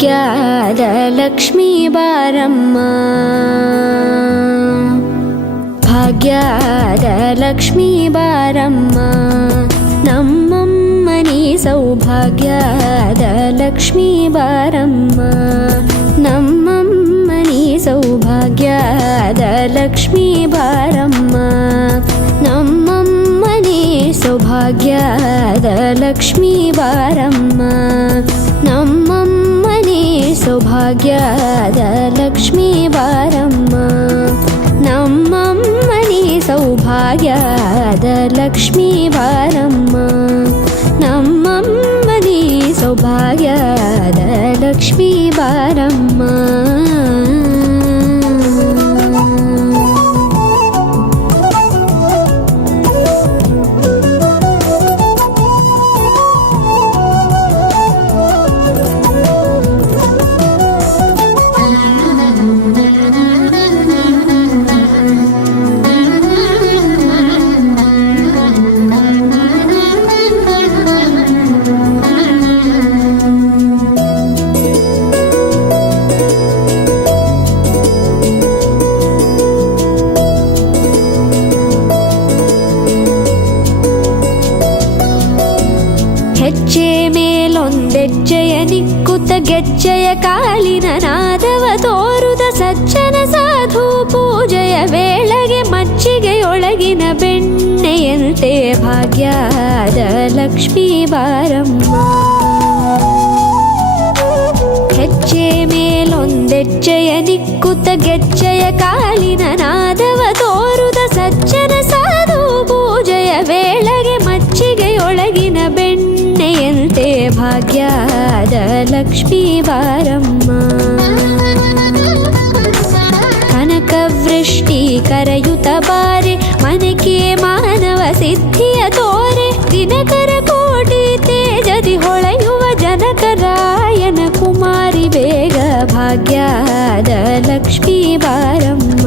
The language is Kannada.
ಭಾಗ್ಯದ ಲಕ್ಷ್ಮೀ ಬಾರಮ್ಮ, ಭಾಗ್ಯದ ಲಕ್ಷ್ಮೀ ಬಾರಮ್ಮ, ನಮ್ಮಮ್ಮನಿ ಸೌಭಾಗ್ಯದ ಲಕ್ಷ್ಮೀ ಬಾರಮ್ಮ, ನಮ್ಮಮ್ಮನಿ ಸೌಭಾಗ್ಯದ ಲಕ್ಷ್ಮೀ ಬಾರಮ್ಮ, ನಮ್ಮಮ್ಮನಿ ಸೌಭಾಗ್ಯದ ಲಕ್ಷ್ಮೀ ಬಾರಮ್ಮ, ನಮ್ಮಮ್ಮನಿ ಸೌಭಾಗ್ಯದ ಲಕ್ಷ್ಮೀ ಬಾರಮ್ಮ, ನಮ್ಮಮ್ಮನಿ ಸೌಭಾಗ್ಯದ ಲಕ್ಷ್ಮೀ ಬಾರಮ್ಮ, ನಮ್ಮಮ್ಮನಿ ಸೌಭಾಗ್ಯದ ಲಕ್ಷ್ಮೀ ಬಾರಮ್ಮ. ಹೆಜ್ಜೆ ಮೇಲೊಂದೆಜ್ಜೆಯ ನಿಕ್ಕುತ್ತ ಗೆಜ್ಜೆಯ ಕಾಲಿನ ನಾದವ ತೋರುದ ಸಜ್ಜನ ಸಾಧು ಪೂಜೆಯ ವೇಳೆಗೆ ಮಜ್ಜಿಗೆಯೊಳಗಿನ ಬೆಣ್ಣೆಯಂತೆ ಭಾಗ್ಯದ ಲಕ್ಷ್ಮೀ ಬಾರಮ್ಮ, ಹೆಜ್ಜೆ ಮೇಲೊಂದೆಜ್ಜೆಯ ನಿಕ್ಕುತ್ತ ಗೆಜ್ಜೆಯ ಕಾಲಿನ ನಾದವ ತೋರುದ ಸಜ್ಜನ ಸಾಧು ಪೂಜೆಯ ವೇಳೆಗೆ ಮಜ್ಜಿಗೆಯೊಳಗಿನ ಬೆಣ್ಣೆಯಂತೆ ಭಾಗ್ಯದ ಲಕ್ಷ್ಮೀ ಬಾರಮ್ಮ, ಕನಕವೃಷ್ಟಿ ಕರೆಯುತ್ತ ಬಾರೆ ಮನಕೆ ಮಾನವ ಸಿದ್ಧಿಯ ತೋರೆ, ದಿನಕರ ಕೋಟಿ ತೇಜದಿ ಹೊಳೆಯುವ ಜನಕರಾಯನ ಕುಮಾರಿ ಬೇಗ ಭಾಗ್ಯದ ಲಕ್ಷ್ಮೀ ಬಾರಮ್ಮ,